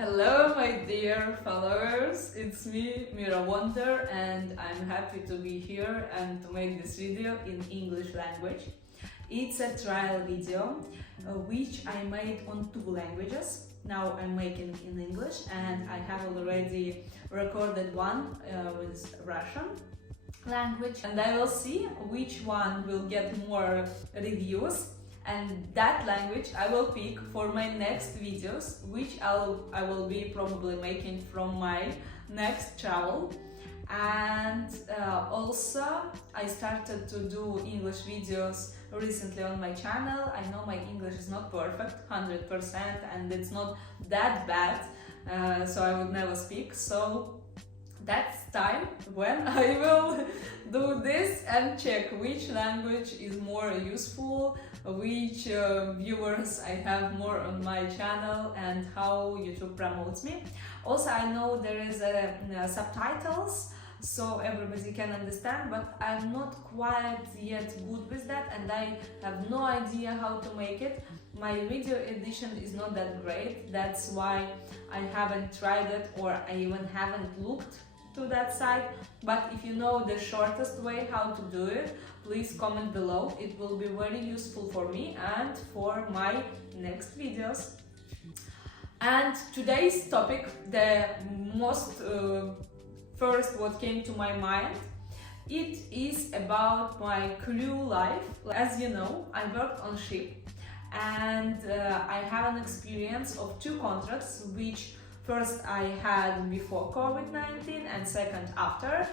Hello my dear followers, it's me Mira Wonder and I'm happy to be here and to make this video in English language. It's a trial video which I made on two languages. Now I'm making in English and I have already recorded one with Russian language, and I will see which one will get more reviews, and that language I will pick for my next videos, which I will be probably making from my next travel. And also I started to do English videos recently on my channel. I know my English is not perfect 100% and it's not that bad, so I would never speak. So that's time when I will do this and check which language is more useful, which viewers I have more on my channel, and how YouTube promotes me. Also, I know there is subtitles, so everybody can understand, but I'm not quite yet good with that and I have no idea how to make it. My video edition is not that great, that's why I haven't tried it, or I even haven't looked to that side. But if you know the shortest way how to do it, please comment below. It will be very useful for me and for my next videos. And today's topic, the most first what came to my mind, it is about my crew life. As you know, I worked on ship and I have an experience of two contracts, which first I had before COVID-19 and second after.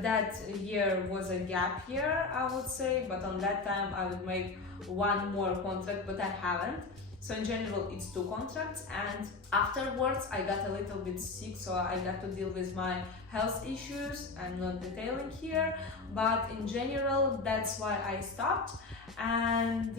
That year was a gap year, I would say, but on that time I would make one more contract, but I haven't. So in general it's two contracts, and afterwards I got a little bit sick, so I got to deal with my health issues. I'm not detailing here, but in general that's why I stopped. And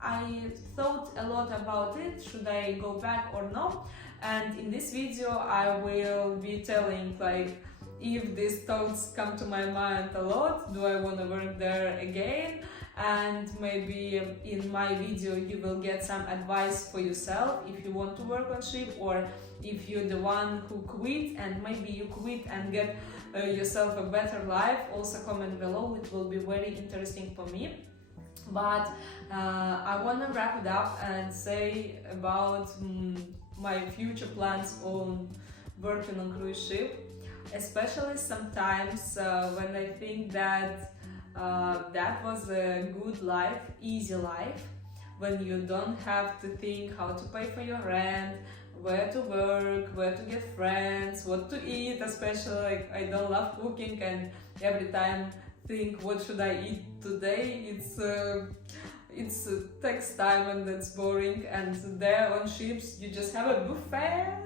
I thought a lot about it, should I go back or no? And in this video I will be telling, like, if these thoughts come to my mind a lot, do I want to work there again? And maybe in my video you will get some advice for yourself if you want to work on ship, or if you're the one who quit and maybe you quit and get yourself a better life. Also comment below, it will be very interesting for me. But I want to wrap it up and say about my future plans on working on cruise ship, especially sometimes when I think that that was a good life, easy life, when you don't have to think how to pay for your rent, where to work, where to get friends, what to eat. Especially, like, I don't love cooking and every time think what should I eat today. It's takes time and it's boring. And there on ships you just have a buffet,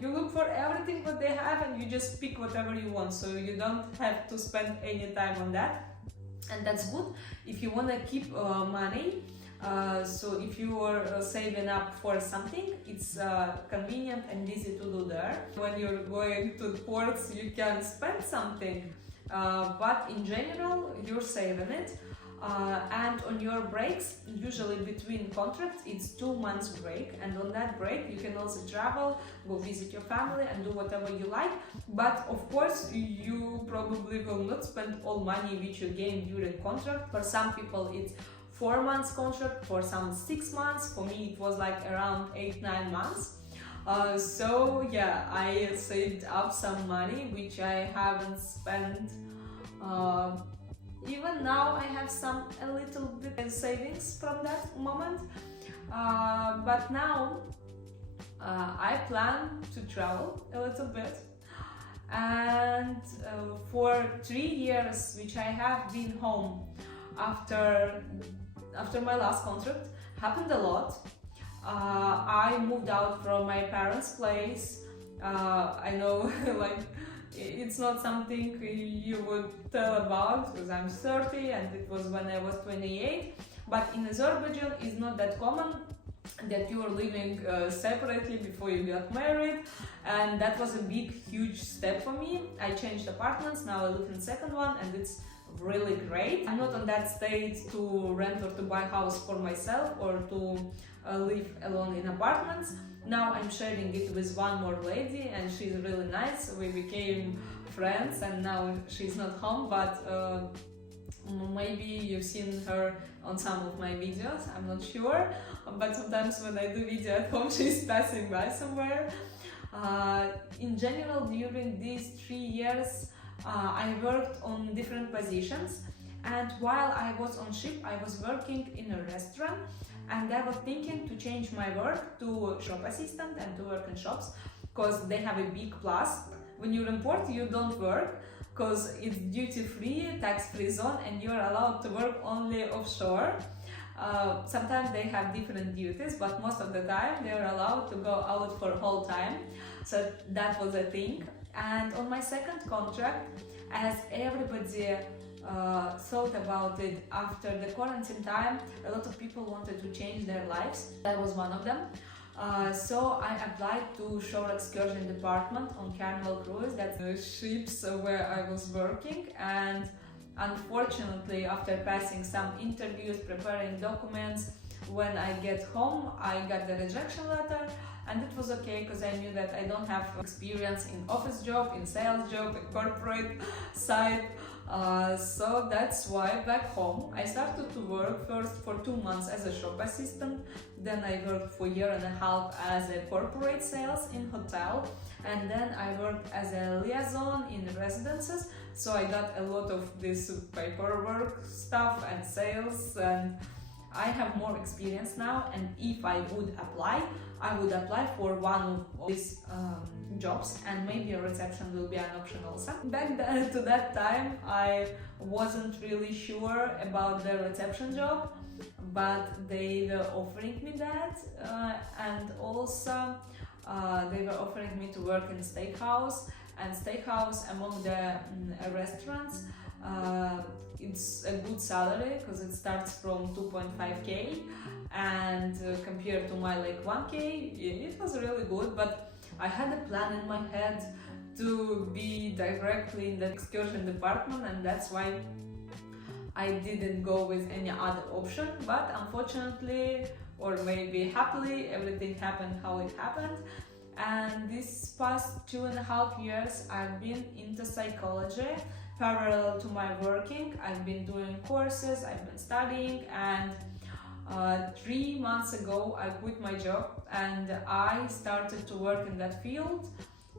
you look for everything what they have and you just pick whatever you want, so you don't have to spend any time on that. And that's good if you want to keep money. So if you are saving up for something, it's convenient and easy to do there. When you're going to ports you can spend something, but in general you're saving it. And on your breaks, usually between contracts, it's 2 months break, and on that break you can also travel, go visit your family and do whatever you like. But of course you probably will not spend all money which you gain during contract. For some people it's 4 months contract, for some 6 months. For me it was like around 8-9 months. So yeah, I saved up some money which I haven't spent. Even now I have a little bit of savings from that moment, but now I plan to travel a little bit. And for 3 years which I have been home after my last contract, happened a lot. I moved out from my parents' place. I know like it's not something you would tell about because I'm 30 and it was when I was 28, but in Azerbaijan it's not that common that you are living separately before you got married, and that was a big huge step for me. I changed apartments, now I live in the second one and it's really great. I'm not on that state to rent or to buy a house for myself or to live alone in apartments. Now I'm sharing it with one more lady and she's really nice. We became friends and now she's not home, but maybe you've seen her on some of my videos, I'm not sure. But sometimes when I do video at home, she's passing by somewhere. In general, during these 3 years, I worked on different positions. And while I was on ship, I was working in a restaurant. And I was thinking to change my work to shop assistant and to work in shops, because they have a big plus. When you import, you don't work, because it's duty-free, tax-free zone, and you're allowed to work only offshore. Sometimes they have different duties, but most of the time they're allowed to go out for whole time. So that was a thing. And on my second contract, as everybody thought about it after the quarantine time, a lot of people wanted to change their lives. That was one of them. So I applied to shore excursion department on Carnival Cruise, that's the ships where I was working. And unfortunately, after passing some interviews, preparing documents, when I get home, I got the rejection letter. And it was okay, because I knew that I don't have experience in office job, in sales job, in corporate side. So that's why back home I started to work first for 2 months as a shop assistant, then I worked for 1.5 years as a corporate sales in hotel, and then I worked as a liaison in residences. So I got a lot of this paperwork stuff and sales, and I have more experience now. And if I would apply, I would apply for one of these jobs, and maybe a reception will be an option also. Back to that time, I wasn't really sure about the reception job, but they were offering me that, and also they were offering me to work in steakhouse. And steakhouse among the restaurants, it's a good salary, because it starts from 2.5k, and compared to my 1k, it was really good. But I had a plan in my head to be directly in the excursion department, and that's why I didn't go with any other option. But unfortunately, or maybe happily, everything happened how it happened. And this past 2.5 years, I've been into psychology. Parallel to my working, I've been doing courses, I've been studying, and 3 months ago I quit my job and I started to work in that field.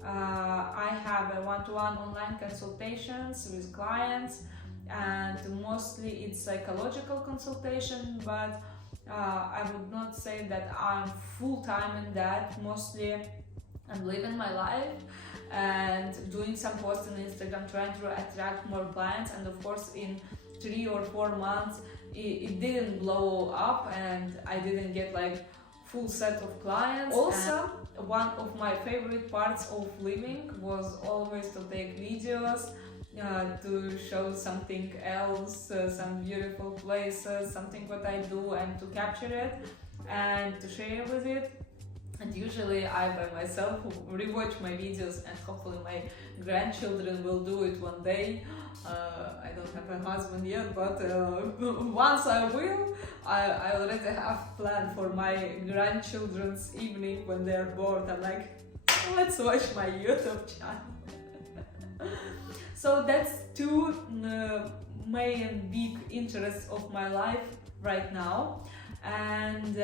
I have a one-to-one online consultations with clients, and mostly it's psychological consultation, but I would not say that I'm full-time in that. Mostly I'm living my life and doing some posts on Instagram, trying to attract more clients. And of course, in 3 or 4 months, it didn't blow up and I didn't get full set of clients. Also, one of my favorite parts of living was always to take videos, to show something else, some beautiful places, something what I do, and to capture it and to share with it. And usually I by myself rewatch my videos, and hopefully my grandchildren will do it one day. I don't have a husband yet, but once I will, I already have planned for my grandchildren's evening when they're bored. I'm like, let's watch my YouTube channel. So that's two main big interests of my life right now. And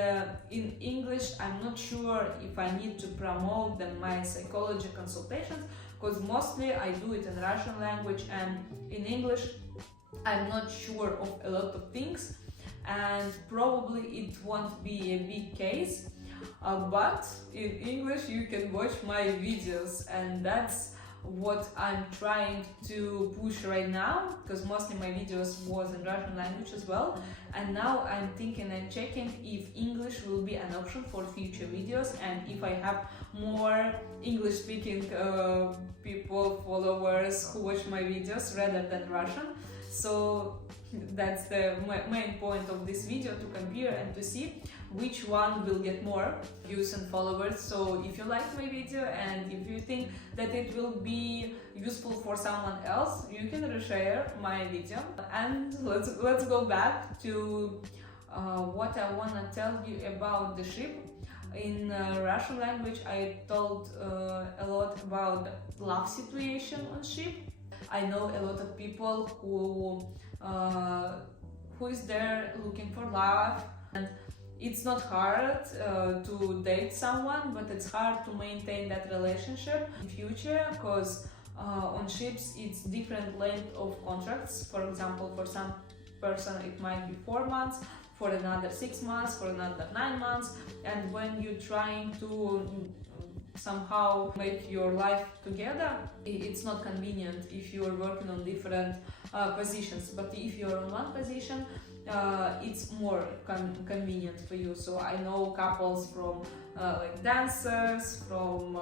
in English, I'm not sure if I need to promote my psychology consultations, because mostly I do it in Russian language, and in English I'm not sure of a lot of things, and probably it won't be a big case, but in English you can watch my videos, and that's what I'm trying to push right now, because mostly my videos was in Russian language as well. And now I'm thinking and checking if English will be an option for future videos, and if I have more English speaking people, followers who watch my videos rather than Russian. So that's the main point of this video, to compare and to see which one will get more views and followers. So if you like my video and if you think that it will be useful for someone else, you can reshare my video. And let's go back to what I want to tell you about the ship. In Russian language, I told a lot about love situation on ship. I know a lot of people who is there looking for love, and it's not hard to date someone, but it's hard to maintain that relationship in future, because on ships it's different length of contracts. For example, for some person it might be 4 months, for another 6 months, for another 9 months, and when you're trying to somehow make your life together, it's not convenient if you're working on different positions. But if you're on one position, it's more convenient for you. So I know couples from like dancers, from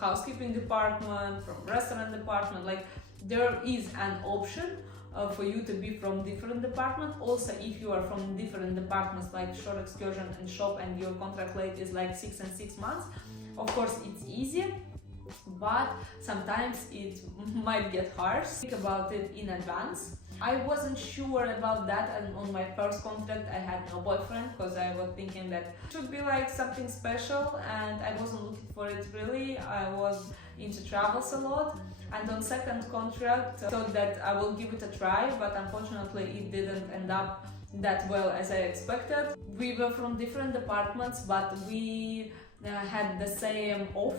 housekeeping department, from restaurant department. Like, there is an option for you to be from different department. Also, if you are from different departments like shore excursion and shop, and your contract length is like 6 and 6 months, of course it's easy, but sometimes it might get hard. Think about it in advance. I wasn't sure about that, and on my first contract I had no boyfriend, because I was thinking that it should be like something special, and I wasn't looking for it really. I was into travels a lot, and on second contract I thought that I will give it a try, but unfortunately it didn't end up that well as I expected. We were from different departments, but we had the same off,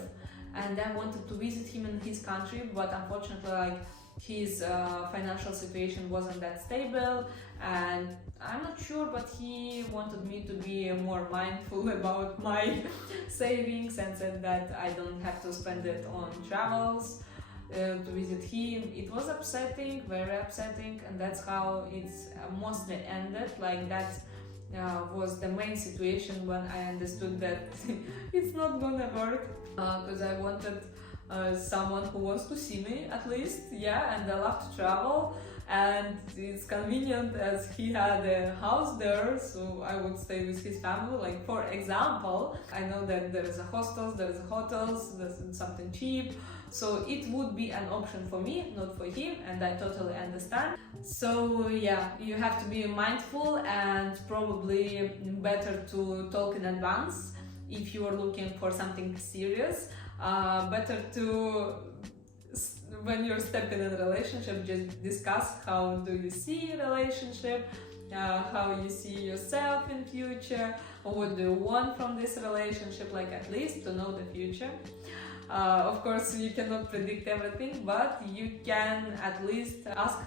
and I wanted to visit him in his country, but unfortunately, like, his financial situation wasn't that stable, and I'm not sure, but he wanted me to be more mindful about my savings, and said that I don't have to spend it on travels to visit him. It was upsetting, very upsetting, and that's how it's mostly ended. Like, that was the main situation when I understood that it's not gonna work, because I wanted someone who wants to see me at least, yeah, and I love to travel, and it's convenient as he had a house there, so I would stay with his family. Like, for example, I know that there is a hostels, there is a hotels, there's something cheap, so it would be an option for me, not for him, and I totally understand. So yeah, you have to be mindful, and probably better to talk in advance if you are looking for something serious. Better to, when you're stepping in a relationship, just discuss how do you see a relationship, how you see yourself in future, what do you want from this relationship, like, at least to know the future. Of course you cannot predict everything, but you can at least ask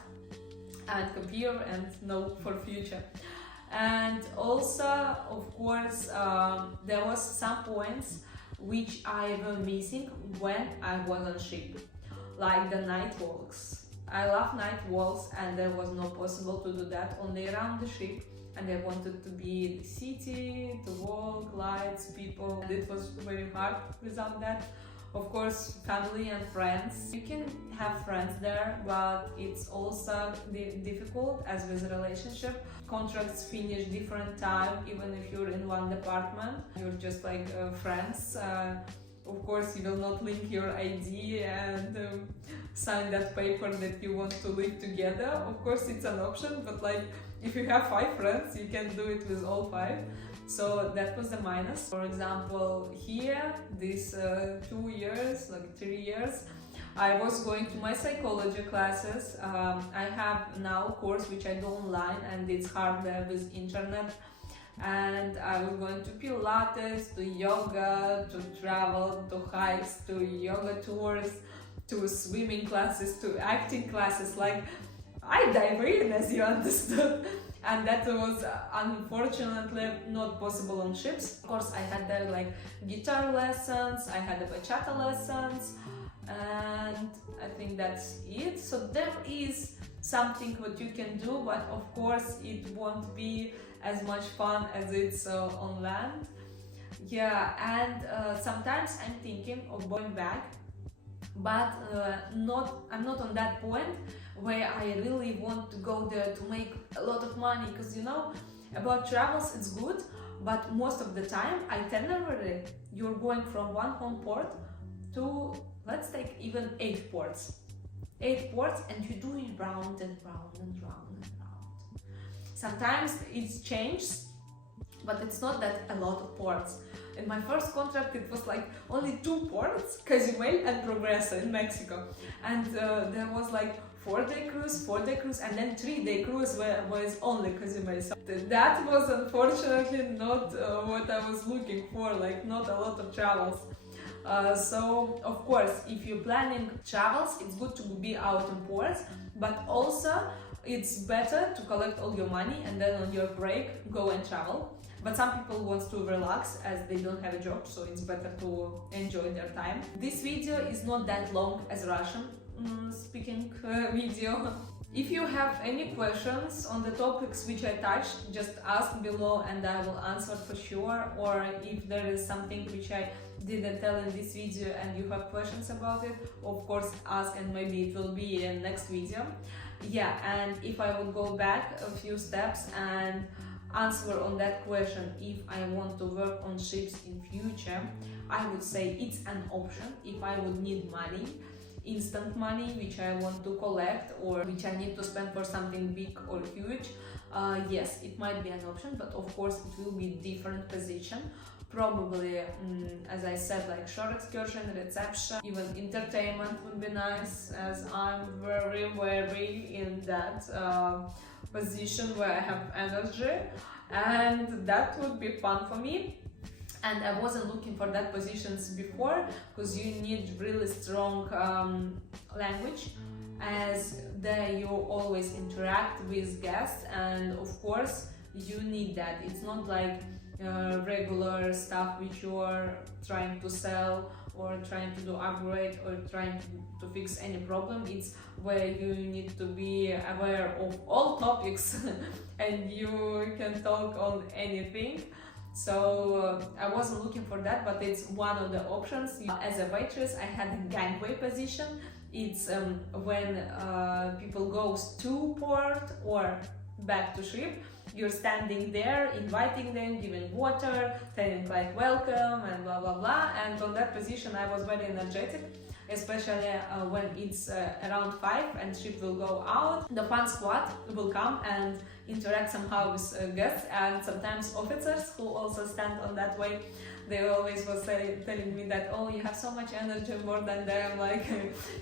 and compare and know for future. And also, of course, there was some points which I was missing when I was on ship, like the night walks. I love night walks, and there was no possible to do that only around the ship, and I wanted to be in the city, to walk, lights, people, and it was very hard without that. Of course, family and friends. You can have friends there, but it's also difficult, as with a relationship. Contracts finish different time, even if you're in one department. You're just like friends. Of course, you will not link your ID and sign that paper that you want to live together. Of course, it's an option, but like, if you have 5 friends, you can do it with all 5. So that was the minus. For example, here, these 2 years, like 3 years, I was going to my psychology classes. I have now a course which I do online, and it's hard there with internet. And I was going to Pilates, to yoga, to travel, to hikes, to yoga tours, to swimming classes, to acting classes. Like, I dive in, as you understood. And that was unfortunately not possible on ships. Of course, I had there like guitar lessons, I had the bachata lessons, and I think that's it. So there is something what you can do, but of course it won't be as much fun as it's on land. Yeah, and sometimes I'm thinking of going back, but I'm not on that point where I really want to go there to make a lot of money, because you know, about travels it's good, but most of the time itinerary, you're going from one home port to, let's take even 8 ports, and you're doing round and round and round and round. Sometimes it's changed, but it's not that a lot of ports. In my first contract, it was like only 2 ports, Cozumel and Progreso in Mexico. And there was like 4-day cruise, 4-day cruise, and then 3-day cruise where was only Cozumel. So that was unfortunately not what I was looking for, like not a lot of travels. So of course, if you're planning travels, it's good to be out in ports, but also it's better to collect all your money and then on your break go and travel. But some people want to relax as they don't have a job, so it's better to enjoy their time. This video is not that long as Russian speaking video. If you have any questions on the topics which I touched, just ask below and I will answer for sure. Or if there is something which I didn't tell in this video and you have questions about it, of course ask and maybe it will be in next video. Yeah, and if I would go back a few steps and answer on that question, if I want to work on ships in future, I would say it's an option. If I would need money, instant money which I want to collect or which I need to spend for something big or huge, yes, it might be an option, but of course it will be different position. Probably, as I said, like shore excursion, reception, even entertainment would be nice, as I'm very in that position where I have energy, and that would be fun for me. And I wasn't looking for that positions before, because you need really strong language, as there you always interact with guests, and of course you need that. It's not like regular stuff which you are trying to sell or trying to do upgrade or trying to fix any problem. It's where you need to be aware of all topics and you can talk on anything. So I wasn't looking for that, but it's one of the options. As a waitress, I had a gangway position. It's when people goes to port or back to ship, you're standing there, inviting them, giving water, telling like welcome and blah blah blah. And on that position I was very energetic, especially when it's around 5 and ship will go out. The fun squad will come and interact somehow with guests, and sometimes officers who also stand on that way. They always was telling me that, oh, you have so much energy more than them, like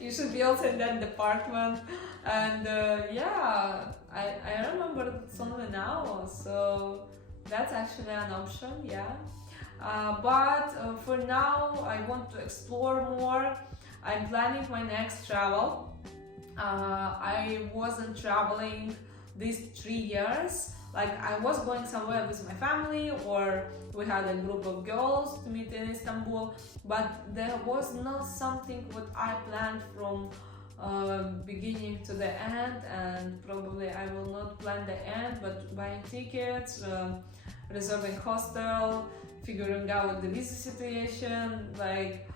you should be also in that department. And yeah, I remember it's only now, so that's actually an option, yeah. But for now I want to explore more. I'm planning my next travel. I wasn't traveling these 3 years. Like I was going somewhere with my family, or we had a group of girls to meet in Istanbul, but there was not something what I planned from beginning to the end, and probably I will not plan the end, but buying tickets, reserving hostel, figuring out the visa situation. Like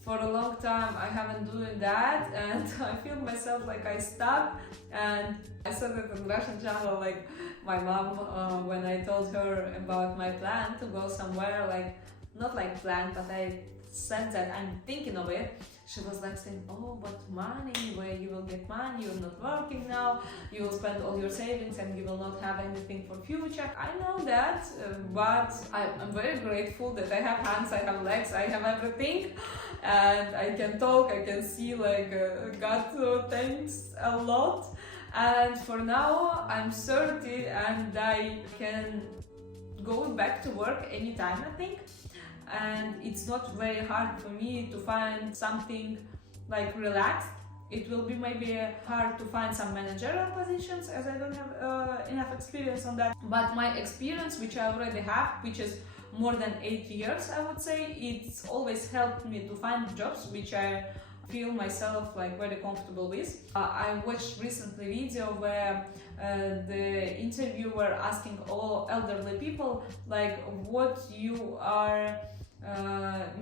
for a long time I haven't doing that, and I feel myself like I stuck. And I said it on Russian channel, like my mom, when I told her about my plan to go somewhere, like not like plan, but I said that I'm thinking of it, she was like saying, oh, but money, where you will get money, you're not working now, you will spend all your savings and you will not have anything for future. I know that, but I'm very grateful that I have hands, I have legs, I have everything, and I can talk, I can see, like God thanks a lot. And for now I'm 30 and I can go back to work anytime, I think. And it's not very hard for me to find something like relaxed. It will be maybe hard to find some managerial positions, as I don't have enough experience on that. But my experience, which I already have, which is more than 8 years, I would say, it's always helped me to find jobs which I feel myself like very comfortable with. I watched recently video where the interviewer asking all elderly people like what you are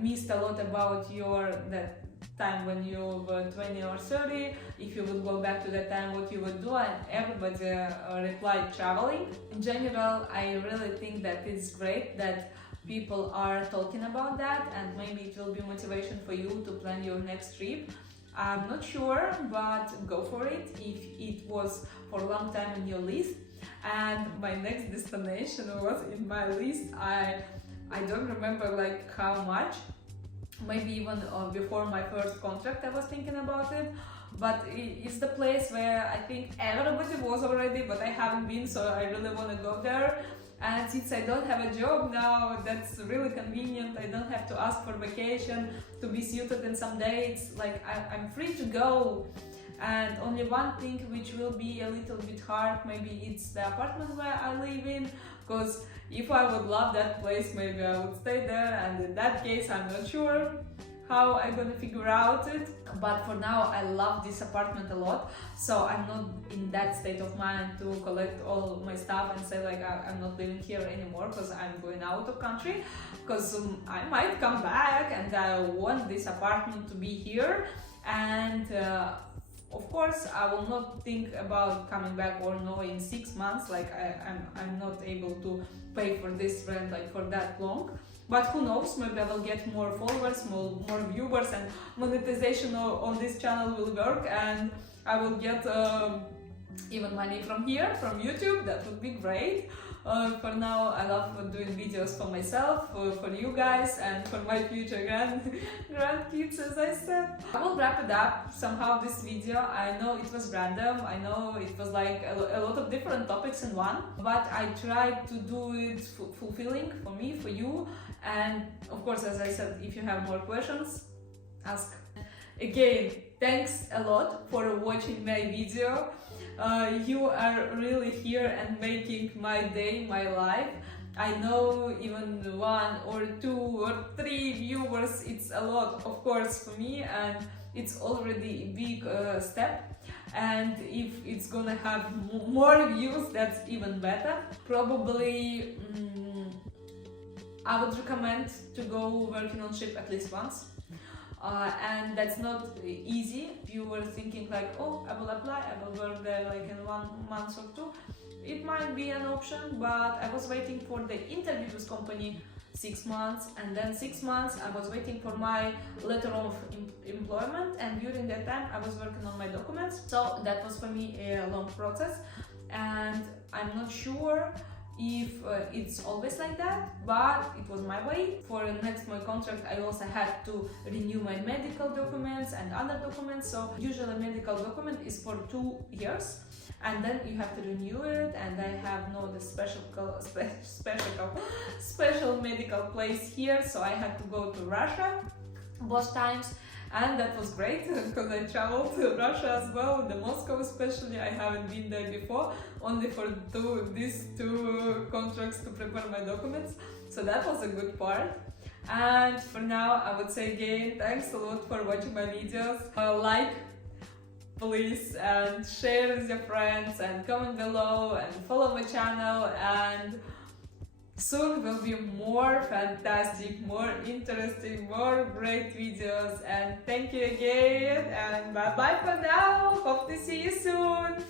missed a lot about your that time when you were 20 or 30. If you would go back to that time, what you would do, and everybody replied traveling. In general, I really think that it's great that people are talking about that, and maybe it will be motivation for you to plan your next trip. I'm not sure, but go for it if it was for a long time on your list. and my next destination was in my list. I don't remember like how much, maybe even before my first contract I was thinking about it, but it's the place where I think everybody was already, but I haven't been, so I really want to go there. And since I don't have a job now, that's really convenient. I don't have to ask for vacation to be suited in some dates. Like I'm free to go. And only one thing which will be a little bit hard, maybe it's the apartment where I live in, because if I would love that place, maybe I would stay there, and in that case I'm not sure how I'm gonna figure out it. But for now I love this apartment a lot, so I'm not in that state of mind to collect all my stuff and say like I'm not living here anymore because I'm going out of country, because I might come back and I want this apartment to be here. And of course, I will not think about coming back or no in 6 months, like I'm not able to pay for this rent like for that long. But who knows, maybe I will get more followers, more viewers, and monetization on this channel will work, and I will get even money from here, from YouTube. That would be great. For now, I love doing videos for myself, for you guys, and for my future grandkids, as I said. I will wrap it up somehow, this video. I know it was random, I know it was like a lot of different topics in one, but I tried to do it fulfilling for me, for you. And of course, as I said, if you have more questions, ask. Again, thanks a lot for watching my video. You are really here and making my day, my life. I know even 1 or 2 or 3 viewers, it's a lot, of course, for me, and it's already a big step. And if it's gonna have more views, that's even better. Probably I would recommend to go working on ship at least once. And that's not easy. If you were thinking like, oh, I will apply, I will work there like in 1 month or 2, it might be an option, but I was waiting for the interview with company 6 months, and then 6 months I was waiting for my letter of employment, and during that time I was working on my documents. So that was for me a long process, and I'm not sure if it's always like that, but it was my way. For next my contract I also had to renew my medical documents and other documents. So usually medical document is for 2 years, and then you have to renew it, and I have no the special medical place here, so I had to go to Russia both times. And that was great because I traveled to Russia as well, the Moscow especially. I haven't been there before, only for these 2 contracts to prepare my documents. So that was a good part. And for now, I would say again, thanks a lot for watching my videos. Like, please, and share with your friends, and comment below, and follow my channel. And soon will be more fantastic, more interesting, more great videos. And thank you again, and bye bye for now. Hope to see you soon.